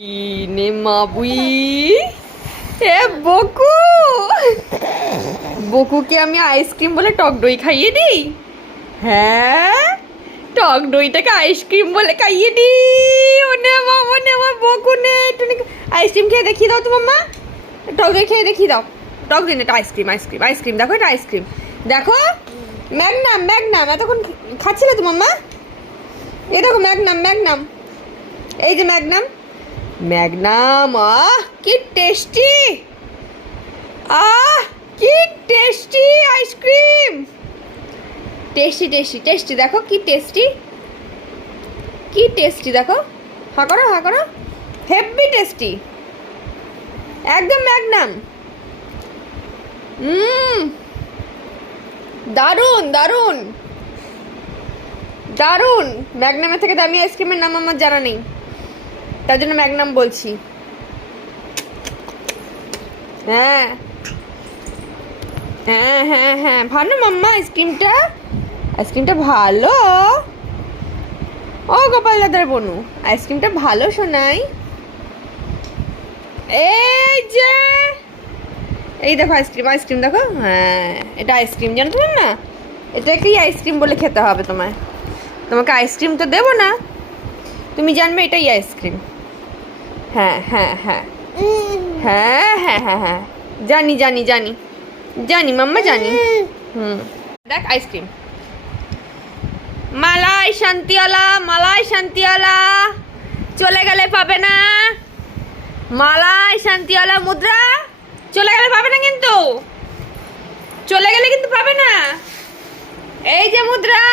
নে মাবুই এ বকু বকুকে আমি আইসক্রিম বলে টক দই খাইয়ে দিই। হ্যাঁ, টক দইটাকে আইসক্রিম বলে খাইয়ে দিই। ও নে বাবা নে আমার বকু নে, একটু আইসক্রিম খেয়ে দেখিয়ে দাও তো মাম্মা। টক দই খেয়ে দেখিয়ে দাও। টক দই না, এটা আইসক্রিম আইসক্রিম আইসক্রিম। দেখো এটা আইসক্রিম, দেখো ম্যাগনাম ম্যাগনাম। এতক্ষণ খাচ্ছিলে তো মাম্মা, এ দেখো ম্যাগনাম ম্যাগনাম, এই যে ম্যাগনাম ম্যাগনাম। আহ কি টেস্টি, আহ কি tasty ice cream, tasty tasty tasty. দেখো কি টেস্টি, কি টেস্টি দেখো। হা করো হা করো, হেভি টেস্টি একদম ম্যাগনাম। দারুণ দারুণ দারুণ। ম্যাগনামের থেকে দামি আইসক্রিমের নাম আমার জানা নেই, তার জন্য ম্যাগনাম বলছি। হ্যাঁ হ্যাঁ হ্যাঁ হ্যাঁ, ভালো মাম্মা আইসক্রিমটা, আইসক্রিমটা ভালো। ও গোপাল দাদার বনু, আইসক্রিমটা ভালো শোনাই। এই যে এই দেখো আইসক্রিম আইসক্রিম দেখো। হ্যাঁ এটা আইসক্রিম, জানো তোমার না, এটাকেই আইসক্রিম বলে খেতে হবে তোমায়। তোমাকে আইসক্রিম তো দেবো না, তুমি জানবে এটাই আইসক্রিম। হ্যাঁ হ্যাঁ হ্যাঁ হ্যাঁ হ্যাঁ হ্যাঁ হ্যাঁ, জানি জানি জানি জানি মাম্মা জানি। দেখ আইসক্রিম, মালাই শান্তিওয়ালা মালাই শান্তিওয়ালা, চলে গেলে পাবে না। মালাই শান্তিওয়ালা মুদ্রা, চলে গেলে পাবে না কিন্তু, চলে গেলে কিন্তু পাবে না। এই যে মুদ্রা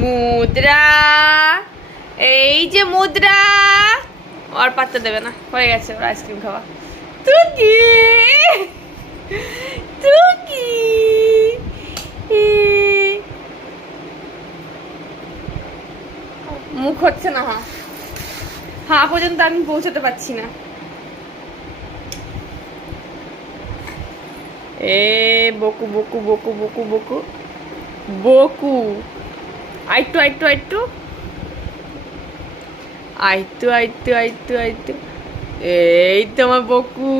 মুদ্রা, এই যে মুদ্রা। আর পাত্তা দেবে না, হয়ে গেছে ওর আইসক্রিম খাওয়া। তুকি তুকি মুখ হচ্ছে না, হা হা পর্যন্ত আমি পৌঁছাতে পারছি না। এ বকু বকু বকু বকু বকু বকু, আইটু আইটু আইটু আইটু আইটু আইটু আইটু। এই তোমার বকু।